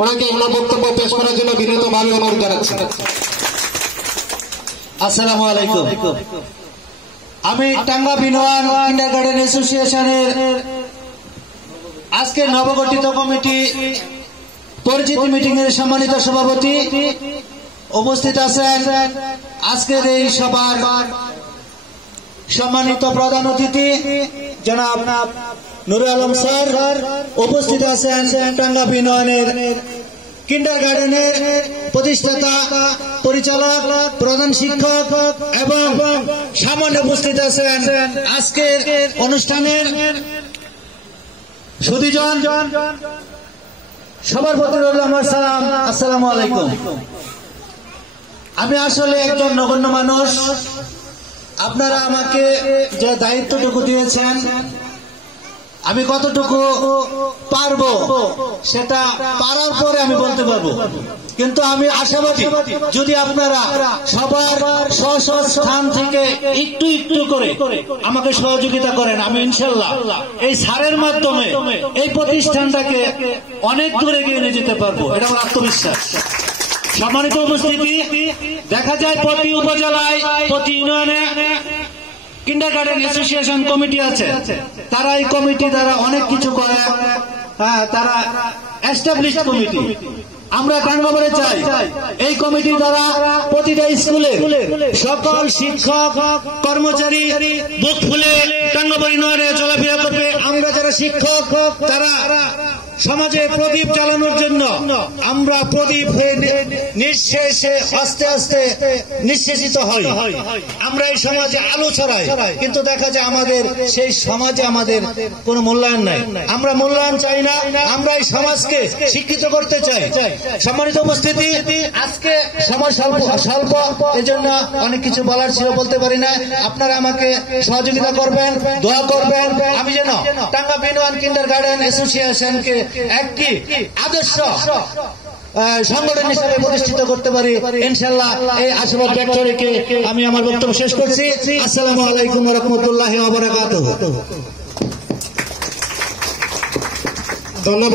ওনাকে ওনার বক্তব্য পেশ করার জন্য বিনীতভাবে অনুরোধ জানাচ্ছি। আসসালামু আলাইকুম। আমি টাঙ্গা বিনোয়ান কিন্ডারগার্টেন অ্যাসোসিয়েশনের আজকের নবগঠিত কমিটি পরিচিতি মিটিং এর সম্মানিত সভাপতি, উপস্থিত আছেন আজকের এই সভার সম্মানিত প্রধান অতিথি জনাব নুরুল আলম স্যার, উপস্থিত আছেন টাঙ্গা বিনোয়ানের কিন্ডারগার্টেনের প্রতিষ্ঠাতা, পরিচালক, প্রধান শিক্ষক এবং সামনে উপস্থিত আছেন আজকের অনুষ্ঠানের সুধীজন। সবার প্রতি রইল আমার সালাম, আসসালামু আলাইকুম। আমি আসলে একজন নগণ্য মানুষ। আপনারা আমাকে যে দায়িত্বটুকু দিয়েছেন, আমি কতটুকু পারবো সেটা পারার পরে আমি বলতে পারবো, কিন্তু আমি আশাবাদী যদি আপনারা সবার স্ব স্থান থেকে একটু একটু করে আমাকে সহযোগিতা করেন, আমি ইনশাল্লাহ এই সারের মাধ্যমে এই প্রতিষ্ঠানটাকে অনেক দূরে এগিয়ে নিয়ে যেতে পারবো, এটা আমার আত্মবিশ্বাস। সম্মানিত উপস্থিতি, দেখা যায় প্রতি উপজেলায়, প্রতি ইউনিয়নে কিন্ডারগার্টেন অ্যাসোসিয়েশন কমিটি আছে, তারা এই কমিটি দ্বারা অনেক কিছু করে। হ্যাঁ, তারা এস্টাবলিশ কমিটি। আমরা টাঙ্গাবারে চাই এই কমিটির দ্বারা প্রতিটা স্কুলে সকল শিক্ষক কর্মচারী বুক ফুলে টাঙ্গাবাড়ি নগরে চলাফেরা করবে। আমরা যারা শিক্ষক, তারা সমাজে প্রদীপ জ্বালানোর জন্য আমরা প্রদীপ হয়ে নিঃশেষে আস্তে আস্তে নিঃশেষিত হই। আমরা এই সমাজে আলো ছড়াই, কিন্তু দেখা যায় আমাদের সেই সমাজে আমাদের কোনো মূল্যায়ন নাই। আমরা মূল্যায়ন চাই না, আমরা এই সমাজকে শিক্ষিত করতে চাই। সম্মানিত উপস্থিতি, আজকে সময় স্বল্প, এই জন্য অনেক কিছু বলার ছিল, বলতে পারি না। আপনারা আমাকে সহযোগিতা করবেন, দোয়া করবেন, আমি যেন টাঙ্গা বিনোয়ান কিন্ডারগার্টেন অ্যাসোসিয়েশনকে একটি আদর্শ সংগঠন হিসেবে প্রতিষ্ঠিত করতে পারি ইনশাআল্লাহ। এই আশীর্বাদ ব্যক্ত রেখে আমি আমার বক্তব্য শেষ করছি। আসসালামু আলাইকুম ওয়া রাহমাতুল্লাহি ওয়া বারাকাতুহু। ধন্যবাদ।